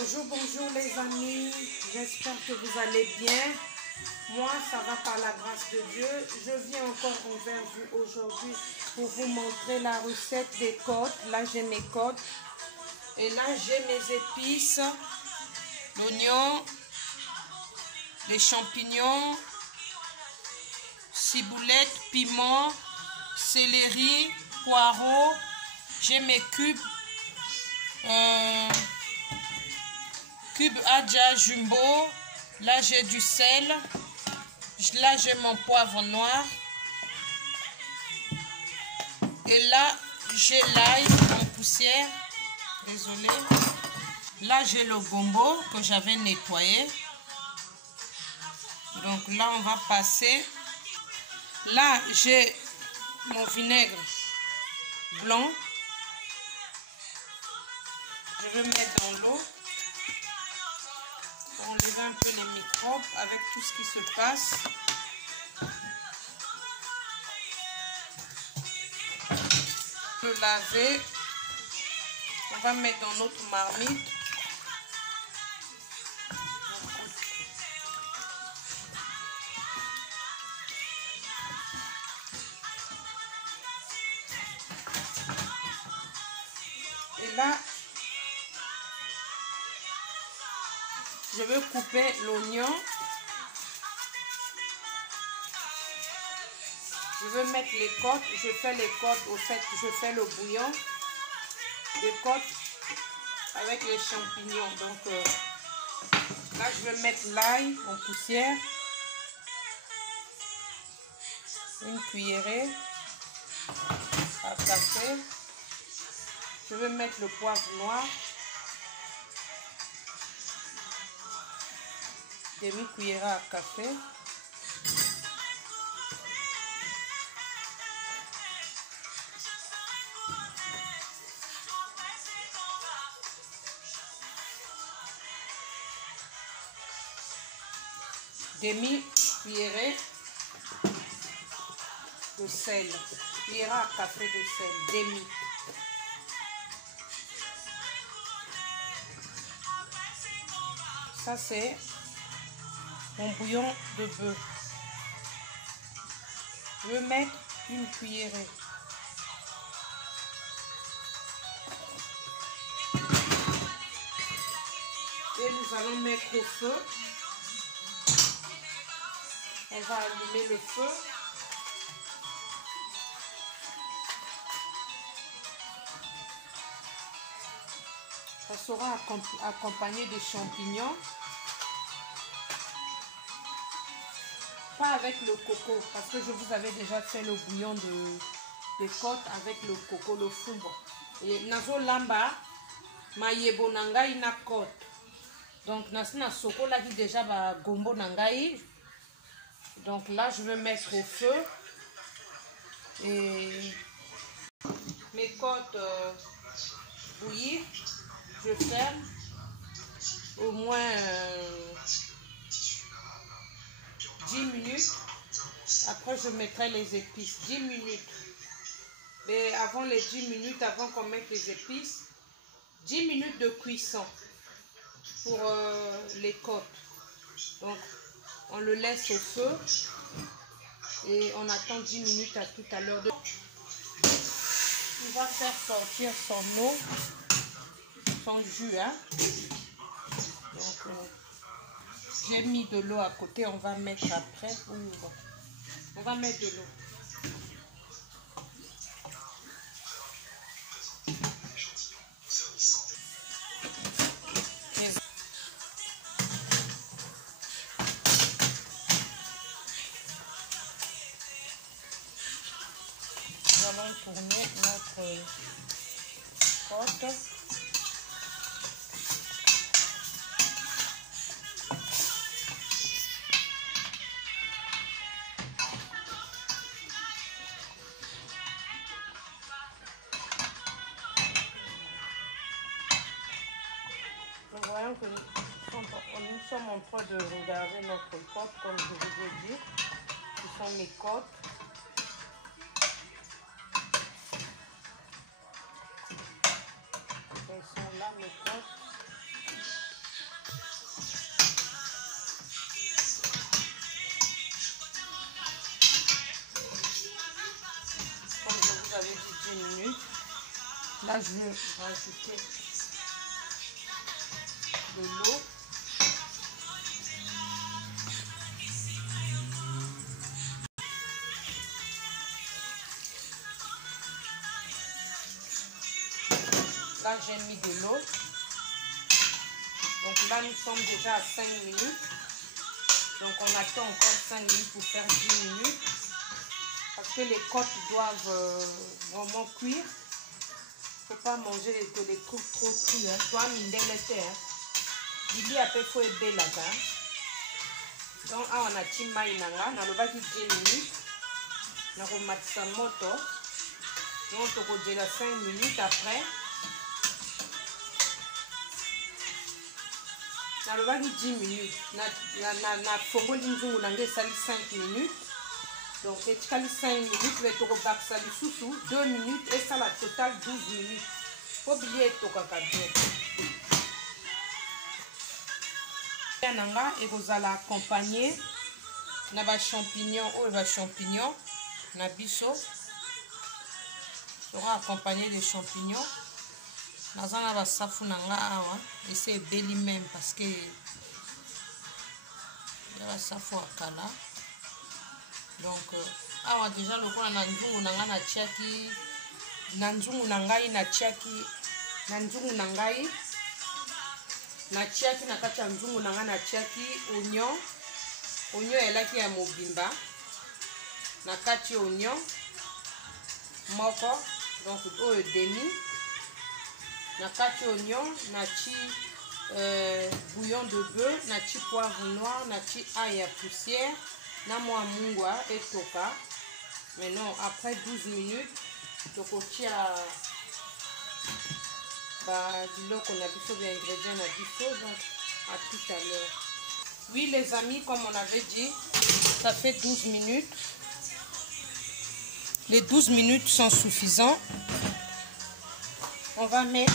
Bonjour, bonjour les amis, j'espère que vous allez bien. Moi, ça va par la grâce de Dieu. Je viens encore envers vous aujourd'hui pour vous montrer la recette des côtes. Là, j'ai mes côtes. Et là, j'ai mes épices, l'oignon, les champignons, ciboulette, piment, céleri, poireaux. J'ai mes cubes Adja Jumbo. Là, j'ai du sel. Là, j'ai mon poivre noir. Et là, j'ai l'ail en poussière. Désolée. Là, j'ai le gombo que j'avais nettoyé. Donc là, on va passer. Là, j'ai mon vinaigre blanc. Je vais mettre dans l'eau. Enlever un peu les microbes avec tout ce qui se passe. Le laver. On va mettre dans notre marmite. Et là, je vais couper l'oignon. Je vais mettre les côtes. Je fais les côtes au fait que je fais le bouillon. Les côtes avec les champignons. Donc là, je vais mettre l'ail en poussière. Une cuillerée à café. Je vais mettre le poivre noir. Demi-cuillère à café. Demi-cuillère de sel. Cuillère à café de sel. Demi. Ça, c'est mon bouillon de bœuf. Je vais mettre une cuillerée. Et nous allons mettre au feu. On va allumer le feu. Ça sera accompagné des champignons. Pas avec le coco, parce que je vous avais déjà fait le bouillon de côtes avec le coco, le fumbo. Et nazo lamba, ma yebo nangai na côte. Donc nasina soko là qui déjà ba gombo nangai. Donc là je vais mettre au feu. Et mes côtes bouillir. Je ferme au moins 10 minutes. Après, je mettrai les épices. 10 minutes. Mais avant les 10 minutes, avant qu'on mette les épices, 10 minutes de cuisson pour les côtes. Donc, on le laisse au feu et on attend 10 minutes à tout à l'heure. On va faire sortir son eau, son jus. Hein? Donc, j'ai mis de l'eau à côté, on va mettre après. On va mettre de l'eau. Nous allons tourner notre côte. Nous voyons que nous sommes en train de regarder notre côte, comme je vous ai dit. Ce sont mes côtes. Elles sont là, mes côtes. Là, je vais rajouter de l'eau. Là, j'ai mis de l'eau. Donc là, nous sommes déjà à 5 minutes. Donc on attend encore 5 minutes pour faire 10 minutes. Parce que les côtes doivent vraiment cuire. Il ne faut pas manger les trucs trop crus. Toi, mindelete. Bibi a fait fouet belle là-bas. Donc, on a dit maïnanga. On a le baki 10 minutes. On a rematissé sa moto. Donc, on a déjà 5 minutes après. On a le baki 10 minutes. On a fongo l'inzungu nange sali 5 minutes. Donc, et tu as 5 minutes. Tu vas te rebattre ça sous 2 minutes. Et ça, la totale 12 minutes. Il faut oublier ton cacabier. Et vous allez accompagner na champignons ou les champignons na biso sera accompagné des champignons naza na basafu nanga awa et c'est beli même parce que ya basafu akala donc awa déjà lokola na nzungu nanga na tiaki na nzungu nangai na tiaki na nzungu nangai na tiaki na kati ya nzungu nanga na tiaki oignon elaki ya mobimba na kati oignon moko donc oyo demi na kati oignon na ti bouillon de bœuf na ti poivre noir na ti ail ya poussière na mwa mungwa etoka. Maintenant après 12 minutes tokotia biloko na biso bien ingrédients na biso. Donc à tout à l'heure. Oui les amis, comme on avait dit, ça fait 12 minutes. Les 12 minutes sont suffisants. On va mettre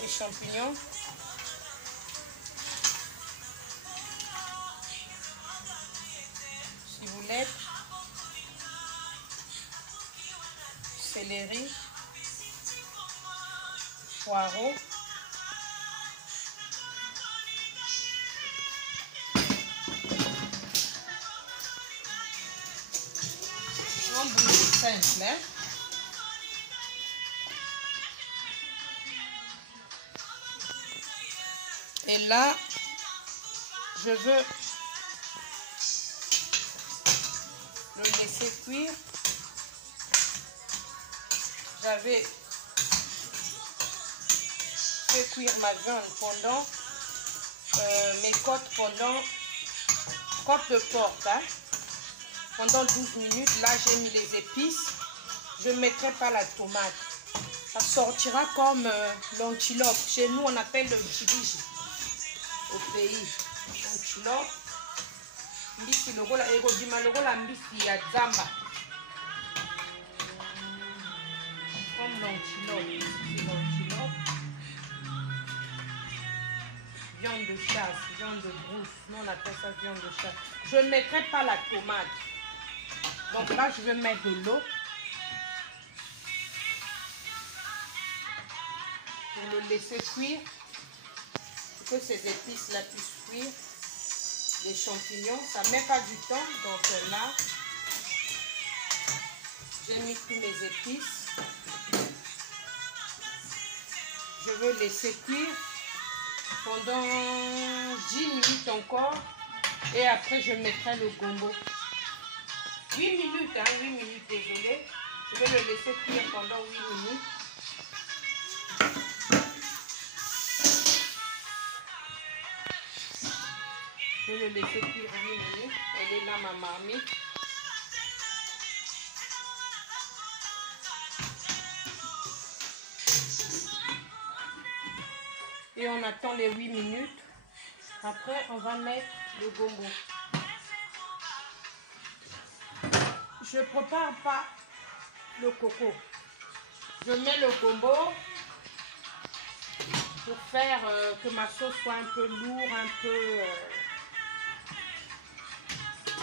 les champignons. Si vous voulez, céleri, poireaux, un bouillon simple. Et là, je veux le laisser cuire. J'avais fait cuire ma viande pendant mes côtes côtes de porc, hein, pendant 12 minutes. Là, j'ai mis les épices. Je ne mettrai pas la tomate. Ça sortira comme l'antilope. Chez nous, on appelle le chibiji. Au pays, l'antilope. Mbisi lokola ekodima lokola mbisi ya zamba. Comme l'antilope. C'est l'antilope. Viande de chasse, viande de brousse. Nous, on appelle ça viande de chasse. Je ne mettrai pas la tomate. Donc là, je vais mettre de l'eau. Pour le laisser cuire. Pour que ces épices-là puissent cuire. Les champignons, ça ne met pas du temps. Donc là, j'ai mis tous mes épices. Je veux laisser cuire pendant 10 minutes encore. Et après, je mettrai le gombo. 8 minutes, hein, 8 minutes, désolé. Je vais le laisser cuire pendant 8 minutes. Je vais le laisser cuire 8 minutes. Elle est là, ma marmite. Et on attend les 8 minutes. Après, on va mettre le gombo. Je ne prépare pas le coco. Je mets le gombo pour faire que ma sauce soit un peu lourde, un peu...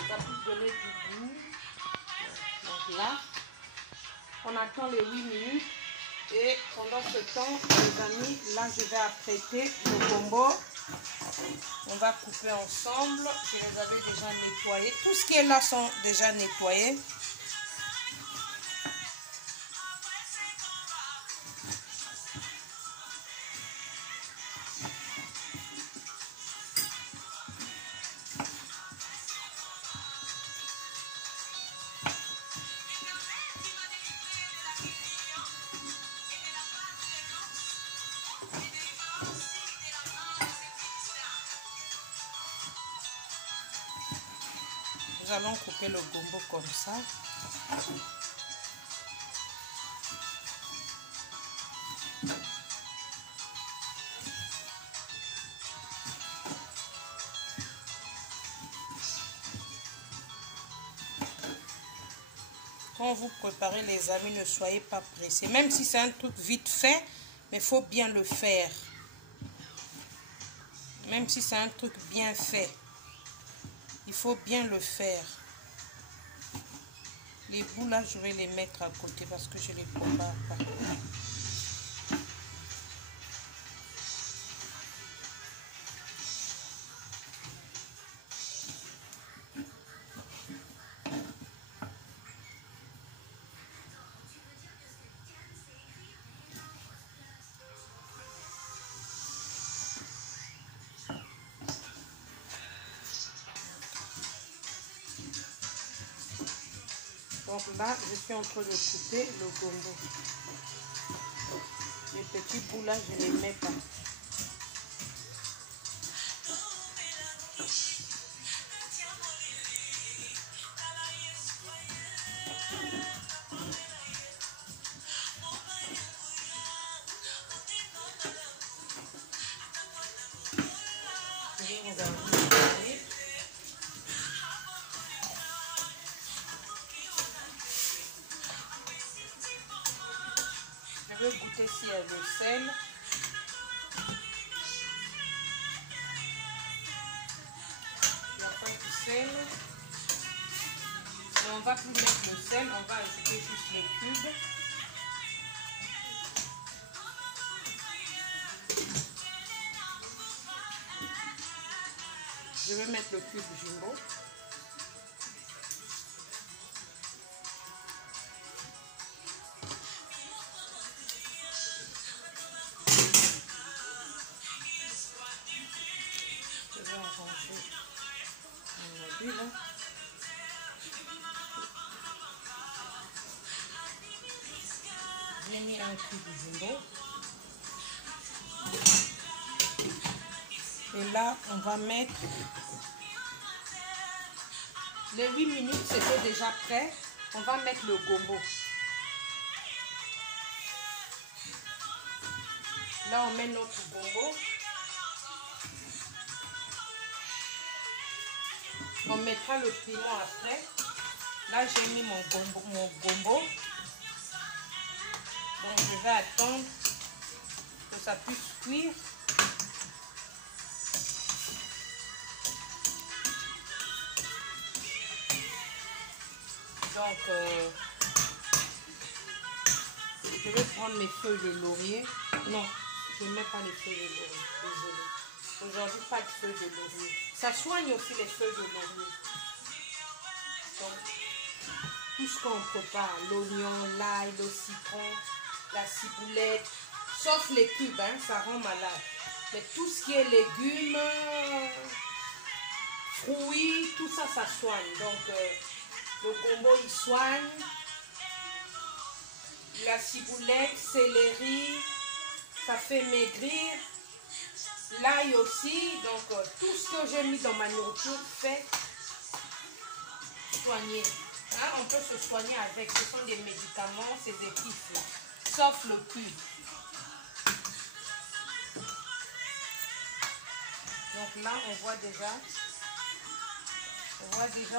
ça puisse donner du goût. Donc là, on attend les 8 minutes. Et pendant ce temps, les amis, là je vais apprêter le gombo. On va couper ensemble. Je les avais déjà nettoyés. Tout ce qui est là sont déjà nettoyés. Nous allons couper le gombo comme ça. Quand vous préparez, les amis, ne soyez pas pressés. Même si c'est un truc vite fait, mais il faut bien le faire. Même si c'est un truc bien fait, il faut bien le faire. Les bouts là, je vais les mettre à côté parce que je ne les prépare pas. Donc là, je suis en train de couper le gombo. Les petits bouts là, je ne les mets pas. Je vais goûter s'il y a le sel. Il n'y a pas de sel. Mais on va plus mettre le sel, on va ajouter juste les cubes. Je vais mettre le cube jumbo. Je vais arranger mon huile. J'ai mis un cube jumbo. Et là, on va mettre les 8 minutes, c'était déjà prêt. On va mettre le gombo. Là, on met notre gombo. On mettra le piment après. Là, j'ai mis mon gombo. Donc, je vais attendre que ça puisse cuire. Donc, je vais prendre mes feuilles de laurier. Non, je ne mets pas les feuilles de laurier. Désolée. Aujourd'hui, pas de feuilles de laurier. Ça soigne aussi les feuilles de laurier. Donc, tout ce qu'on prépare, l'oignon, l'ail, le citron, la ciboulette, sauf les cubes, hein, ça rend malade. Mais tout ce qui est légumes, fruits, tout ça, ça soigne. Donc, le gombo, il soigne. La ciboulette, céleri, ça fait maigrir. L'ail aussi. Donc, tout ce que j'ai mis dans ma nourriture fait soigner. Hein, on peut se soigner avec. Ce sont des médicaments, ces épices-là. Sauf le cube. Donc là, on voit déjà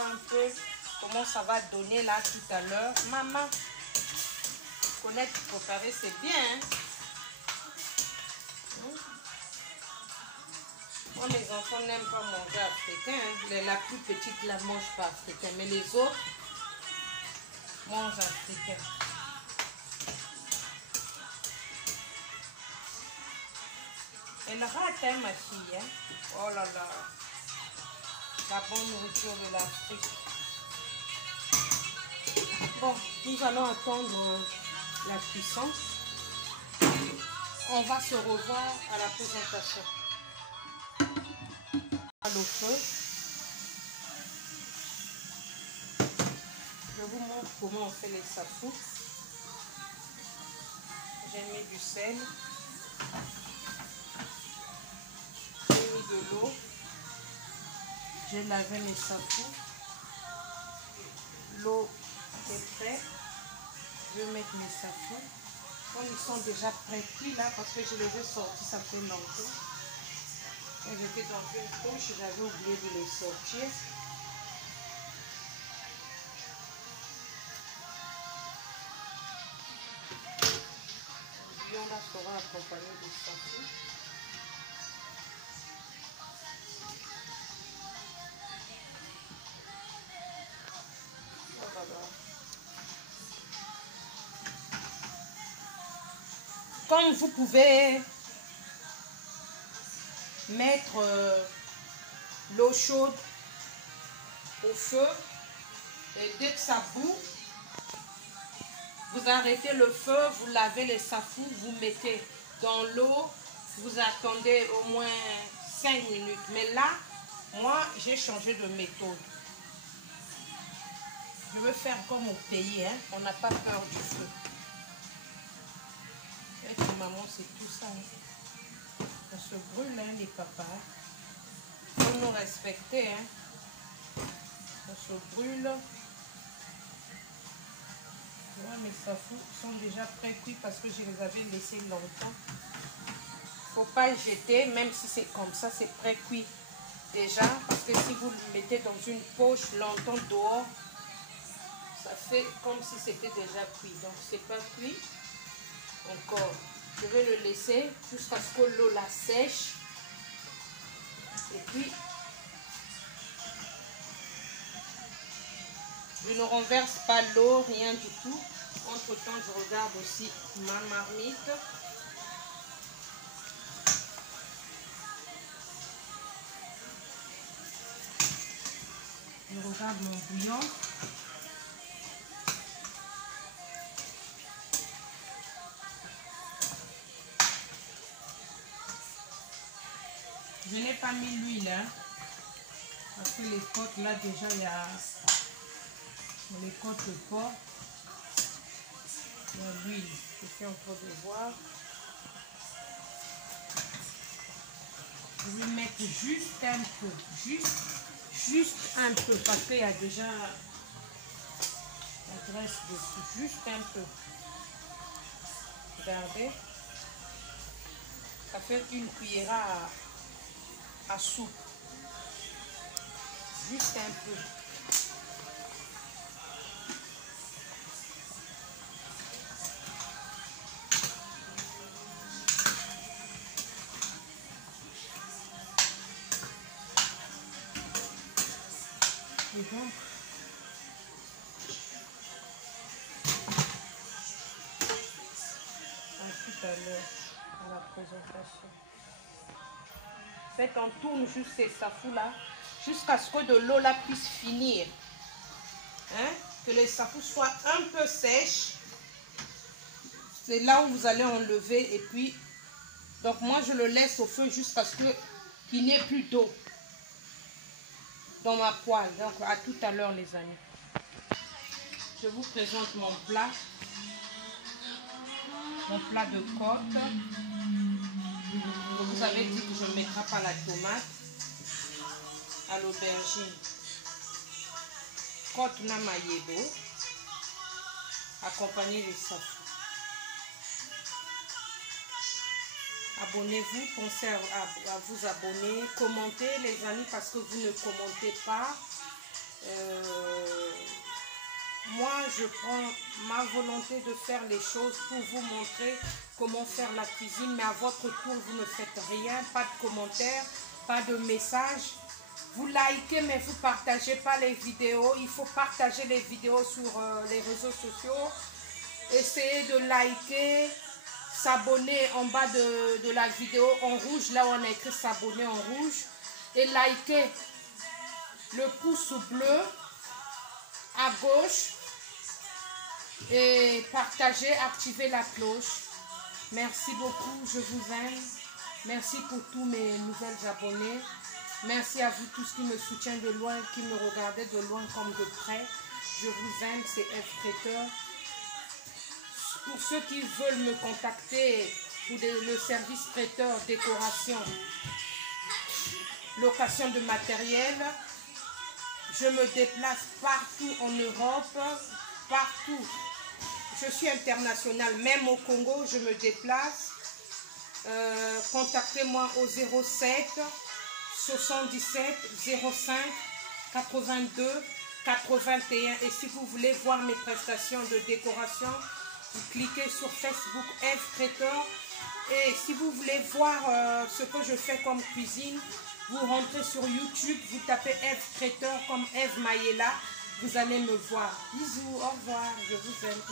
un peu comment ça va donner là tout à l'heure. Maman, connaître, préparer, c'est bien. Hein? Moi, mes enfants n'aiment pas manger africain. Hein? La plus petite la mange pas africain, mais les autres mangent africain. Elle rate, hein, ma fille. Hein? Oh là là. La bonne nourriture de l'Afrique. Bon, nous allons attendre la cuisson. On va se revoir à la présentation. À l'eau feu. Je vous montre comment on fait les safous. J'ai mis du sel. J'ai mis de l'eau. J'ai lavé mes safous. L'eau est prête. Je vais mettre mes safous. Comme ils sont déjà pré-cuits là, parce que je les ai sortis, ça fait longtemps. Quand j'étais dans une poche, j'avais oublié de les sortir. Le bouillon là sera accompagné de safou. Comme vous pouvez mettre l'eau chaude au feu et dès que ça bout, vous arrêtez le feu, vous lavez les safous, vous mettez dans l'eau, vous attendez au moins 5 minutes. Mais là, moi, j'ai changé de méthode. Je veux faire comme au pays, hein? On n'a pas peur du feu. Et puis, maman, c'est tout ça. Hein? On se brûle, hein, les papas. Il faut nous respecter. Hein? On se brûle. Ouais, mes safous sont déjà pré-cuits parce que je les avais laissés longtemps. Il ne faut pas jeter, même si c'est comme ça, c'est pré-cuit déjà. Parce que si vous le mettez dans une poche longtemps dehors, ça fait comme si c'était déjà cuit. Donc, c'est pas cuit. Encore, je vais le laisser jusqu'à ce que l'eau la sèche. Et puis, je ne renverse pas l'eau, rien du tout. Entre temps, je regarde aussi ma marmite. Je regarde mon bouillon. Je n'ai pas mis l'huile, hein, parce que les côtes, là, déjà, il y a les côtes de porc. Il y a l'huile. Je suis en train de voir. Je vais mettre juste un peu. Juste un peu, parce qu'il y a déjà la graisse dessus. Juste un peu. Regardez. Ça fait une cuillère à soupe. Juste un peu. Et donc, à tout à l'heure, à la présentation. Faites, on tourne juste ces safous là, jusqu'à ce que de l'eau là puisse finir. Hein? Que les safous soient un peu sèches. C'est là où vous allez enlever et puis, donc moi je le laisse au feu jusqu'à ce qu'il n'y ait plus d'eau dans ma poêle. Donc à tout à l'heure les amis. Je vous présente mon plat de côte. Je vous avais dit que je ne mettrai pas la tomate à l'aubergine. Côte na mayebo, accompagné de safou. Abonnez-vous, pensez à vous abonner, commentez les amis parce que vous ne commentez pas. Moi, je prends ma volonté de faire les choses pour vous montrer comment faire la cuisine, mais à votre tour, vous ne faites rien, pas de commentaires, pas de messages. Vous likez, mais vous ne partagez pas les vidéos. Il faut partager les vidéos sur les réseaux sociaux. Essayez de liker, s'abonner en bas de la vidéo en rouge, là où on a écrit s'abonner en rouge, et liker le pouce bleu à gauche et partager, activer la cloche. Merci beaucoup, je vous aime. Merci pour tous mes nouvelles abonnés. Merci à vous tous qui me soutiennent de loin, qui me regardez de loin comme de près. Je vous aime, c'est F Traiteur. Pour ceux qui veulent me contacter pour le service traiteur, décoration, location de matériel, je me déplace partout en Europe, partout. Je suis internationale, même au Congo, je me déplace. Contactez-moi au 07 77 05 82 81. Et si vous voulez voir mes prestations de décoration, vous cliquez sur Facebook F Traiteur. Et si vous voulez voir ce que je fais comme cuisine, vous rentrez sur YouTube, vous tapez F Traiteur comme Eve Mayela, vous allez me voir. Bisous, au revoir, je vous aime.